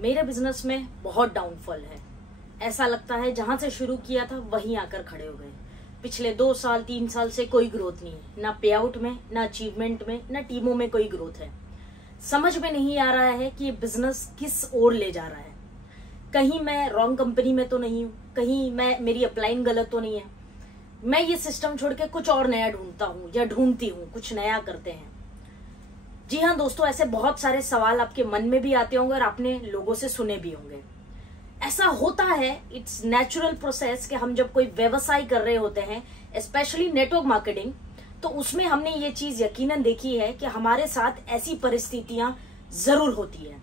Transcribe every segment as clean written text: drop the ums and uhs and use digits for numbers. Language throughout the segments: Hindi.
मेरे बिजनेस में बहुत डाउनफॉल है। ऐसा लगता है जहां से शुरू किया था वहीं आकर खड़े हो गए। पिछले 2 साल 3 साल से कोई ग्रोथ नहीं है, ना पे आउट में, ना अचीवमेंट में, ना टीमों में कोई ग्रोथ है। समझ में नहीं आ रहा है कि ये बिजनेस किस ओर ले जा रहा है। कहीं मैं रॉन्ग कंपनी में तो नहीं हूँ, कहीं मेरी अपलाइन गलत तो नहीं है। मैं ये सिस्टम छोड़ के कुछ और नया ढूंढता हूँ या ढूंढती हूँ, कुछ नया करते हैं। जी हाँ दोस्तों, ऐसे बहुत सारे सवाल आपके मन में भी आते होंगे और आपने लोगों से सुने भी होंगे। ऐसा होता है, इट्स नेचुरल प्रोसेस कि हम जब कोई व्यवसाय कर रहे होते हैं, स्पेशली नेटवर्क मार्केटिंग, तो उसमें हमने ये चीज यकीनन देखी है कि हमारे साथ ऐसी परिस्थितियां जरूर होती है।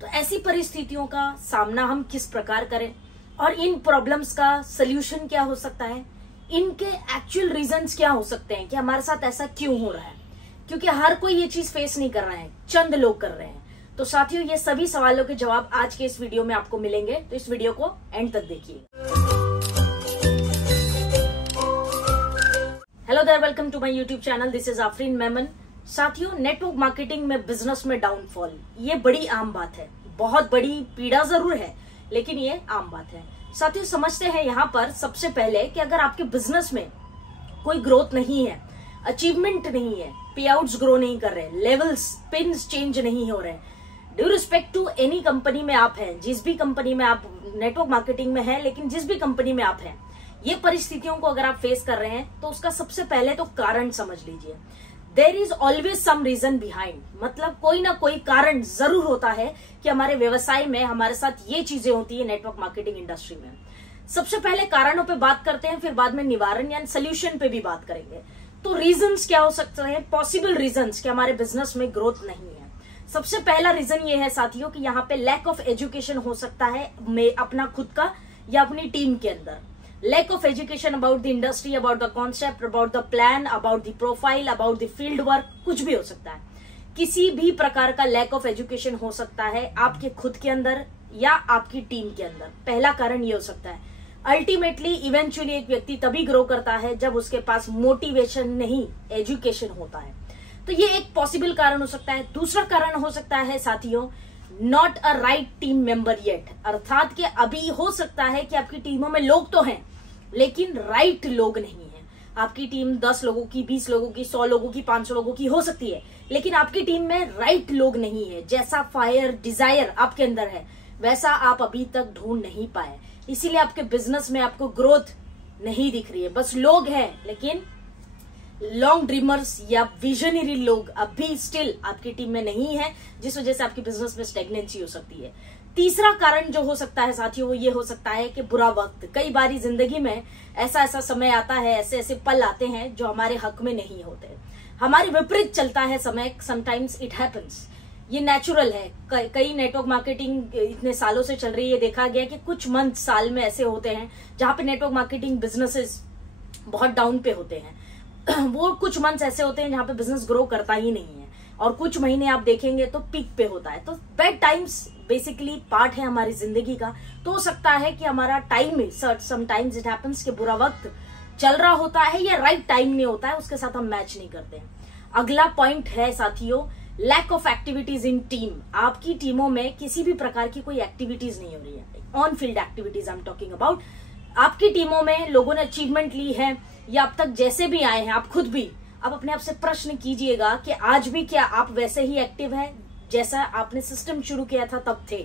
तो ऐसी परिस्थितियों का सामना हम किस प्रकार करें और इन प्रॉब्लम्स का सोल्यूशन क्या हो सकता है, इनके एक्चुअल रीजंस क्या हो सकते हैं कि हमारे साथ ऐसा क्यों हो रहा है। क्योंकि हर कोई ये चीज फेस नहीं कर रहा है, चंद लोग कर रहे हैं। तो साथियों, ये सभी सवालों के जवाब आज के इस वीडियो में आपको मिलेंगे, तो इस वीडियो को एंड तक देखिए। Hello there, welcome to my YouTube channel, this is Afreen Memon. साथियों, नेटवर्क मार्केटिंग में बिजनेस में डाउनफॉल ये बड़ी आम बात है। बहुत बड़ी पीड़ा जरूर है, लेकिन ये आम बात है। साथियों, समझते हैं यहाँ पर सबसे पहले कि अगर आपके बिजनेस में कोई ग्रोथ नहीं है, अचीवमेंट नहीं है, पे आउट्स ग्रो नहीं कर रहे, लेवल्स पिन्स चेंज नहीं हो रहे, due respect to any company में आप हैं, जिस भी कंपनी में आप नेटवर्क मार्केटिंग में है, लेकिन जिस भी कंपनी में आप हैं, ये परिस्थितियों को अगर आप फेस कर रहे हैं, तो उसका सबसे पहले तो कारण समझ लीजिए। There is always some reason behind, मतलब कोई ना कोई कारण जरूर होता है कि हमारे व्यवसाय में हमारे साथ ये चीजें होती है नेटवर्क मार्केटिंग इंडस्ट्री में। सबसे पहले कारणों पे बात करते हैं, फिर बाद में निवारण यानी सोल्यूशन पे भी बात करेंगे। तो रीजंस क्या हो सकते हैं, पॉसिबल रीजंस कि हमारे बिजनेस में ग्रोथ नहीं है। सबसे पहला रीजन ये है साथियों कि यहाँ पे लैक ऑफ एजुकेशन हो सकता है अपना खुद का या अपनी टीम के अंदर। Lack of education about the industry, about the concept, about the plan, about the profile, about the field work, कुछ भी हो सकता है। किसी भी प्रकार का लैक ऑफ एजुकेशन हो सकता है आपके खुद के अंदर या आपकी टीम के अंदर। पहला कारण ये हो सकता है। अल्टीमेटली इवेंचुअली एक व्यक्ति तभी ग्रो करता है जब उसके पास मोटिवेशन नहीं, एजुकेशन होता है। तो ये एक पॉसिबल कारण हो सकता है। दूसरा कारण हो सकता है साथियों, not a right team member yet, अर्थात कि अभी हो सकता है कि आपकी टीमों में लोग तो हैं, लेकिन राइट लोग नहीं है। आपकी टीम 10 लोगों की, 20 लोगों की, 100 लोगों की, 500 लोगों की हो सकती है, लेकिन आपकी टीम में राइट लोग नहीं है। जैसा फायर डिजायर आपके अंदर है, वैसा आप अभी तक ढूंढ नहीं पाए, इसीलिए आपके बिजनेस में आपको ग्रोथ नहीं दिख रही है। बस लोग हैं, लेकिन लॉन्ग ड्रीमर्स या विजनरी लोग अभी स्टिल आपकी टीम में नहीं है, जिस वजह से आपकी बिजनेस में स्टेग्नेंसी हो सकती है। तीसरा कारण जो हो सकता है साथियों, वो ये हो सकता है कि बुरा वक्त। कई बारी जिंदगी में ऐसा समय आता है, ऐसे पल आते हैं जो हमारे हक में नहीं होते, हमारे विपरीत चलता है समय। समटाइम्स इट हैपन्स, ये नेचुरल है। कई नेटवर्क मार्केटिंग इतने सालों से चल रही है, देखा गया कि कुछ मंथ साल में ऐसे होते हैं जहां पे नेटवर्क मार्केटिंग बिजनेसेस बहुत डाउन पे होते हैं। वो कुछ मंथ्स ऐसे होते हैं जहां पे बिजनेस ग्रो करता ही नहीं है, और कुछ महीने आप देखेंगे तो पीक पे होता है। तो बैड टाइम्स बेसिकली पार्ट है हमारी जिंदगी का। तो हो सकता है कि हमारा टाइम, समटाइम्स इट हैपेंस कि बुरा वक्त चल रहा होता है या राइट टाइम नहीं होता है, उसके साथ हम मैच नहीं करते हैं। अगला पॉइंट है साथियों, lack of activities in team. आपकी टीमों में किसी भी प्रकार की कोई एक्टिविटीज नहीं हो रही है, on field activities I am talking about. आपकी टीमों में लोगों ने अचीवमेंट ली है या अब तक जैसे भी आए हैं, आप खुद भी अब अपने आप से प्रश्न कीजिएगा कि आज भी क्या आप वैसे ही एक्टिव है जैसा आपने सिस्टम शुरू किया था तब थे।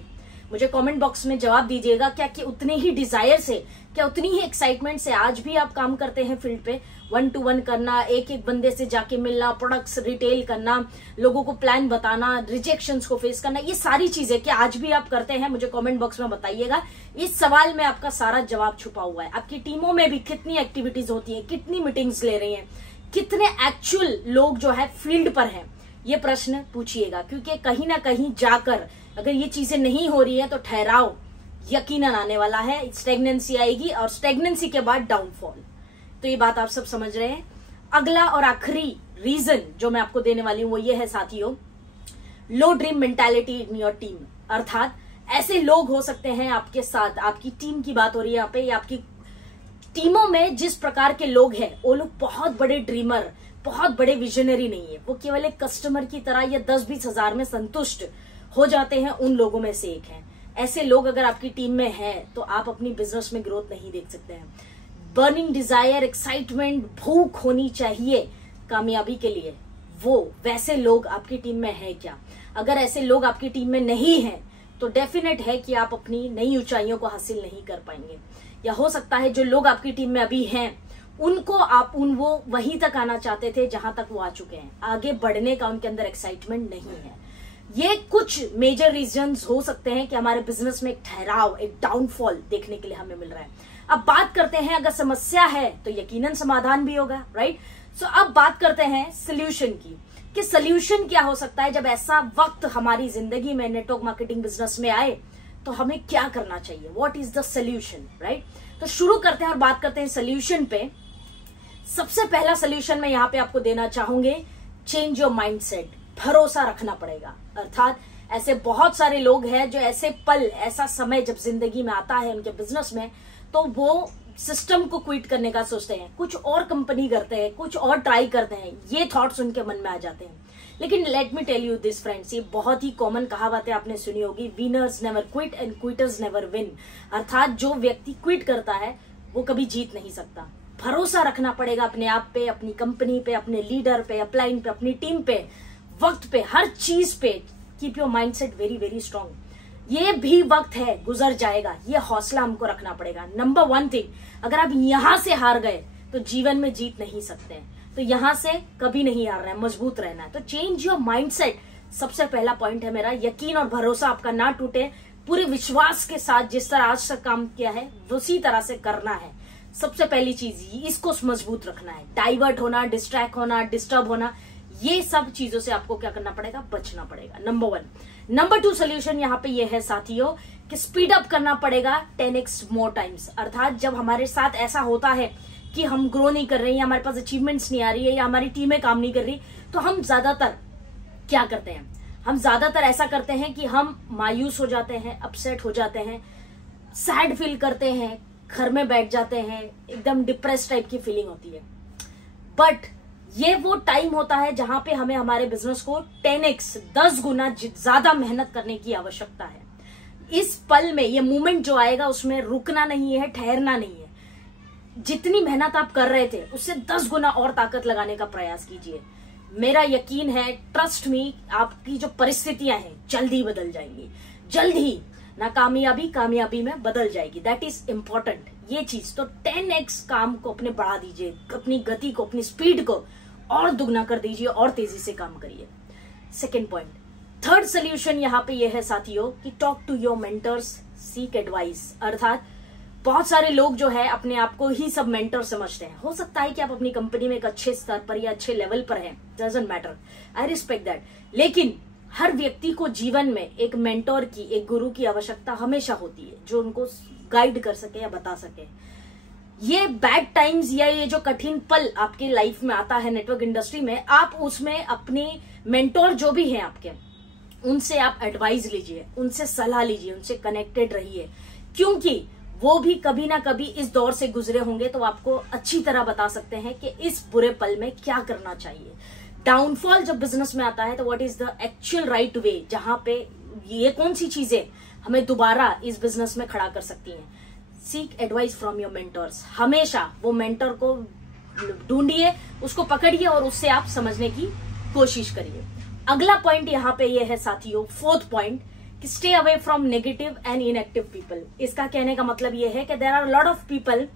मुझे कमेंट बॉक्स में जवाब दीजिएगा, क्या कि उतने ही डिजायर से, क्या उतनी ही एक्साइटमेंट से आज भी आप काम करते हैं फील्ड पे, 1 to 1 करना, एक बंदे से जाके मिलना, प्रोडक्ट्स रिटेल करना, लोगों को प्लान बताना, रिजेक्शंस को फेस करना, ये सारी चीजें क्या आज भी आप करते हैं? मुझे कमेंट बॉक्स में बताइएगा। इस सवाल में आपका सारा जवाब छुपा हुआ है। आपकी टीमों में भी कितनी एक्टिविटीज होती है, कितनी मीटिंग्स ले रही है, कितने एक्चुअल लोग जो है फील्ड पर हैं, ये प्रश्न पूछिएगा। क्योंकि कहीं ना कहीं जाकर अगर ये चीजें नहीं हो रही है तो ठहराव यकीनन आने वाला है, स्टेग्नेंसी आएगी, और स्टेग्नेंसी के बाद डाउनफॉल। तो ये बात आप सब समझ रहे हैं। अगला और आखिरी रीजन जो मैं आपको देने वाली हूं वो ये है साथियों, low dream mentality in your team. अर्थात ऐसे लोग हो सकते हैं आपके साथ, आपकी टीम की बात हो रही है यहाँ पे, या आपकी टीमों में जिस प्रकार के लोग हैं, वो लोग बहुत बड़े ड्रीमर, बहुत बड़े विजनरी नहीं है। वो केवल एक कस्टमर की तरह या 10-20 हजार में संतुष्ट हो जाते हैं, उन लोगों में से एक है। ऐसे लोग अगर आपकी टीम में हैं तो आप अपनी बिजनेस में ग्रोथ नहीं देख सकते हैं। बर्निंग डिजायर, एक्साइटमेंट, भूख होनी चाहिए कामयाबी के लिए, वो वैसे लोग आपकी टीम में है क्या? अगर ऐसे लोग आपकी टीम में नहीं है तो डेफिनेट है कि आप अपनी नई ऊंचाइयों को हासिल नहीं कर पाएंगे। या हो सकता है जो लोग आपकी टीम में अभी हैं उनको आप वो वहीं तक आना चाहते थे जहां तक वो आ चुके हैं, आगे बढ़ने का उनके अंदर एक्साइटमेंट नहीं है। ये कुछ मेजर रीजंस हो सकते हैं कि हमारे बिजनेस में एक ठहराव, एक डाउनफॉल देखने के लिए हमें मिल रहा है। अब बात करते हैं, अगर समस्या है तो यकीनन समाधान भी होगा, राइट? सो अब बात करते हैं सोल्यूशन की, कि सोल्यूशन क्या हो सकता है जब ऐसा वक्त हमारी जिंदगी में नेटवर्क मार्केटिंग बिजनेस में आए तो हमें क्या करना चाहिए, what is the solution, right? तो शुरू करते हैं और बात करते हैं सोल्यूशन पे। सबसे पहला सोल्यूशन मैं यहाँ पे आपको देना चाहूंगे, चेंज योर माइंडसेट। भरोसा रखना पड़ेगा। अर्थात ऐसे बहुत सारे लोग हैं जो ऐसे पल, ऐसा समय जब जिंदगी में आता है उनके बिजनेस में, तो वो सिस्टम को क्विट करने का सोचते हैं, कुछ और कंपनी करते हैं, कुछ और ट्राई करते हैं, ये थॉट्स उनके मन में आ जाते हैं। लेकिन let me tell you this friends, ये बहुत ही कॉमन कहावत है, आपने सुनी होगी, winners never quit and quitters never win. अर्थात जो व्यक्ति क्विट करता है वो कभी जीत नहीं सकता। भरोसा रखना पड़ेगा अपने आप पे, अपनी कंपनी पे, अपने लीडर पे, अपलाइन पे, अपनी टीम पे, वक्त पे, हर चीज पे। Keep your mindset very very strong. ये भी वक्त है, गुजर जाएगा, ये हौसला हमको रखना पड़ेगा। नंबर वन थिंग, अगर आप यहां से हार गए तो जीवन में जीत नहीं सकते, तो यहां से कभी नहीं हारना है, मजबूत रहना है। तो चेंज योर माइंडसेट सबसे पहला पॉइंट है मेरा। यकीन और भरोसा आपका ना टूटे, पूरे विश्वास के साथ जिस तरह आज तक काम किया है उसी तरह से करना है। सबसे पहली चीज इसको मजबूत रखना है। डाइवर्ट होना, डिस्ट्रैक्ट होना, डिस्टर्ब होना, ये सब चीजों से आपको क्या करना पड़ेगा, बचना पड़ेगा। Number one. Number two solution यहाँ पे ये है साथियों कि स्पीड अप करना पड़ेगा 10x मोर टाइम्स। अर्थात जब हमारे साथ ऐसा होता है कि हम ग्रो नहीं कर रहे हैं, हमारे पास अचीवमेंट्स नहीं आ रही है, या हमारी टीमें काम नहीं कर रही, तो हम ज्यादातर क्या करते हैं, हम ज्यादातर ऐसा करते हैं कि हम मायूस हो जाते हैं, अपसेट हो जाते हैं, सैड फील करते हैं, घर में बैठ जाते हैं, एकदम डिप्रेस टाइप की फीलिंग होती है। बट ये वो टाइम होता है जहां पे हमें हमारे बिजनेस को 10x 10 गुना ज्यादा मेहनत करने की आवश्यकता है। इस पल में ये मोमेंट जो आएगा उसमें रुकना नहीं है, ठहरना नहीं है। जितनी मेहनत आप कर रहे थे उससे 10 गुना और ताकत लगाने का प्रयास कीजिए। मेरा यकीन है, ट्रस्ट मी, आपकी जो परिस्थितियां हैं जल्द ही बदल जाएंगी, जल्द ही नाकामयाबी कामयाबी में बदल जाएगी। दैट इज इंपॉर्टेंट ये चीज। तो 10x काम को अपने बढ़ा दीजिए, अपनी गति को, अपनी स्पीड को और दुगना कर दीजिए और तेजी से काम करिए। सेकेंड पॉइंट, थर्ड सोल्यूशन यहाँ पे ये है साथियों कि talk to your mentors, seek advice. अर्थात बहुत सारे लोग जो है अपने आप को ही सब मेंटर समझते हैं। हो सकता है कि आप अपनी कंपनी में एक अच्छे स्तर पर या अच्छे लेवल पर हैं, doesn't matter, I respect that. लेकिन हर व्यक्ति को जीवन में एक मेंटोर की, एक गुरु की आवश्यकता हमेशा होती है, जो उनको गाइड कर सके या बता सके। ये बैड टाइम्स या ये जो कठिन पल आपके लाइफ में आता है नेटवर्क इंडस्ट्री में, आप उसमें अपने मेंटोर जो भी हैं आपके, उनसे आप एडवाइस लीजिए, उनसे सलाह लीजिए, उनसे कनेक्टेड रहिए, क्योंकि वो भी कभी ना कभी इस दौर से गुजरे होंगे तो आपको अच्छी तरह बता सकते हैं कि इस बुरे पल में क्या करना चाहिए। डाउनफॉल जब बिजनेस में आता है तो what is the actual right way, जहां पे ये कौन सी चीजें हमें दोबारा इस बिजनेस में खड़ा कर सकती हैं। Seek advice from your mentors. हमेशा वो मेंटर को ढूंढिए, उसको पकड़िए और उससे आप समझने की कोशिश करिए। अगला पॉइंट यहाँ पे ये है साथियों, फोर्थ पॉइंट, कि stay away from negative and inactive people. इसका कहने का मतलब ये है कि there are lot of people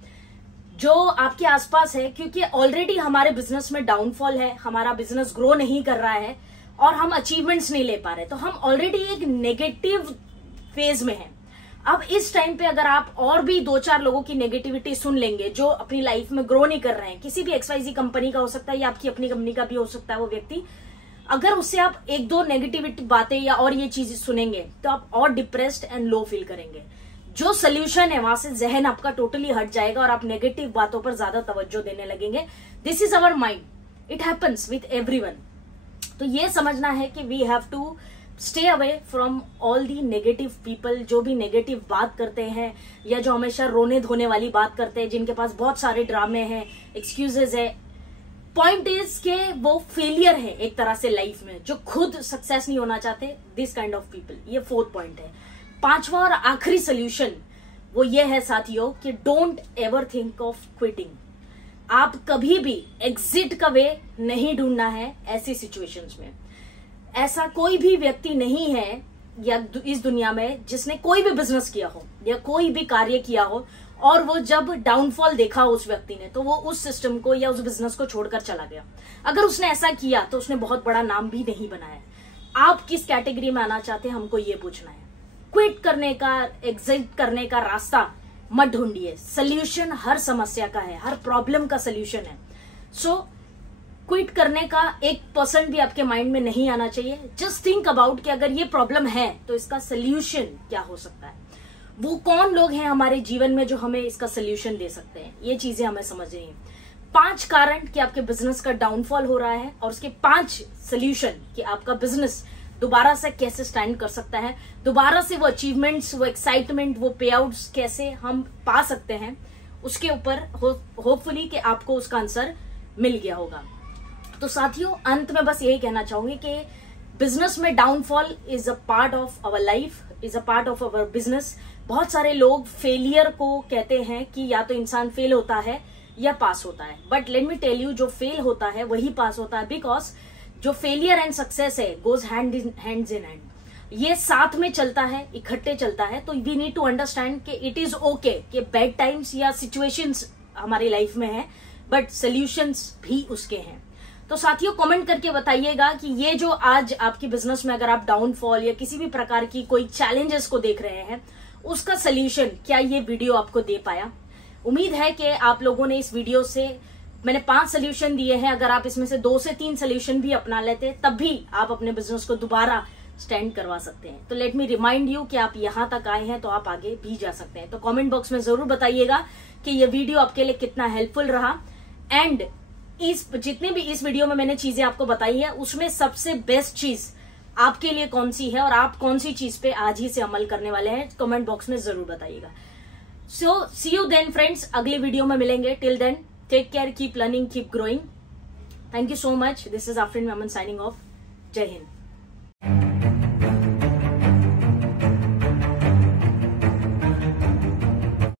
जो आपके आसपास है, क्योंकि ऑलरेडी हमारे बिजनेस में डाउनफॉल है, हमारा बिजनेस ग्रो नहीं कर रहा है और हम अचीवमेंट्स नहीं ले पा रहे, तो हम ऑलरेडी एक नेगेटिव फेज में हैं। अब इस टाइम पे अगर आप और भी 2-4 लोगों की नेगेटिविटी सुन लेंगे जो अपनी लाइफ में ग्रो नहीं कर रहे हैं, किसी भी XYZ कंपनी का हो सकता है या आपकी अपनी कंपनी का भी हो सकता है वो व्यक्ति, अगर उससे आप 1-2 नेगेटिविटी बातें या और ये चीजें सुनेंगे तो आप और डिप्रेस्ड एंड लो फील करेंगे। जो सोल्यूशन है वहां से जहन आपका टोटली हट जाएगा और आप नेगेटिव बातों पर ज्यादा तवज्जो देने लगेंगे। This is our mind, it happens with everyone. तो ये समझना है कि we have to stay away from all the negative people, जो भी नेगेटिव बात करते हैं या जो हमेशा रोने धोने वाली बात करते हैं, जिनके पास बहुत सारे ड्रामे हैं, एक्सक्यूजेज है। पॉइंट इज के वो फेलियर है एक तरह से लाइफ में, जो खुद सक्सेस नहीं होना चाहते, दिस काइंड ऑफ पीपल। ये फोर्थ पॉइंट है। पांचवा और आखिरी सोल्यूशन वो ये है साथियों कि don't ever think of quitting. आप कभी भी एग्जिट का वे नहीं ढूंढना है ऐसी सिचुएशंस में। ऐसा कोई भी व्यक्ति नहीं है या इस दुनिया में जिसने कोई भी बिजनेस किया हो या कोई भी कार्य किया हो और वो जब डाउनफॉल देखा उस व्यक्ति ने तो वो उस सिस्टम को या उस बिजनेस को छोड़कर चला गया। अगर उसने ऐसा किया तो उसने बहुत बड़ा नाम भी नहीं बनाया। आप किस कैटेगरी में आना चाहते हैं हमको ये पूछना है। क्विट करने का, एग्जिट करने का रास्ता मत ढूंढिए। सोल्यूशन हर समस्या का है, हर प्रॉब्लम का सोल्यूशन है। सो क्विट करने का 1% भी आपके माइंड में नहीं आना चाहिए। जस्ट थिंक अबाउट कि अगर ये प्रॉब्लम है तो इसका सोल्यूशन क्या हो सकता है। वो कौन लोग हैं हमारे जीवन में जो हमें इसका सोल्यूशन दे सकते हैं, ये चीजें हमें समझनी है। 5 कारण कि आपके बिजनेस का डाउनफॉल हो रहा है और उसके 5 सोल्यूशन कि आपका बिजनेस दोबारा से कैसे स्टैंड कर सकता है, दोबारा से वो अचीवमेंट्स, वो एक्साइटमेंट, वो पे आउट्स कैसे हम पा सकते हैं, उसके ऊपर होपफुली कि आपको उसका आंसर मिल गया होगा। तो साथियों अंत में बस यही कहना चाहूंगी कि बिजनेस में downfall is a part of our life, is a part of our business. बहुत सारे लोग फेलियर को कहते हैं कि या तो इंसान फेल होता है या पास होता है, but let me tell you जो फेल होता है वही पास होता है। बिकॉज जो फेलियर एंड सक्सेस है गोज हैंड इन हैंड, ये साथ में चलता है, इकट्ठे चलता है। तो वी नीड टू अंडरस्टैंड कि इट इज ओके कि बैड टाइम्स या सिचुएशंस हमारी लाइफ में है बट सोल्यूशंस भी उसके हैं। तो साथियों कमेंट करके बताइएगा कि ये जो आज आपकी बिजनेस में अगर आप डाउनफॉल या किसी भी प्रकार की कोई चैलेंजेस को देख रहे हैं उसका सोल्यूशन क्या ये वीडियो आपको दे पाया। उम्मीद है कि आप लोगों ने इस वीडियो से, मैंने 5 सोल्यूशन दिए हैं, अगर आप इसमें से 2 से 3 सोल्यूशन भी अपना लेते तब भी आप अपने बिजनेस को दोबारा स्टैंड करवा सकते हैं। तो लेट मी रिमाइंड यू कि आप यहां तक आए हैं तो आप आगे भी जा सकते हैं। तो कमेंट बॉक्स में जरूर बताइएगा कि ये वीडियो आपके लिए कितना हेल्पफुल रहा। एंड जितने भी इस वीडियो में मैंने चीजें आपको बताई है उसमें सबसे बेस्ट चीज आपके लिए कौन सी है और आप कौन सी चीज पे आज ही से अमल करने वाले हैं, कमेंट बॉक्स में जरूर बताइएगा। So see you then friends, अगले वीडियो में मिलेंगे। Till then take care, keep learning, keep growing. Thank you so much. This is Afreen Memon signing off. जय हिंद।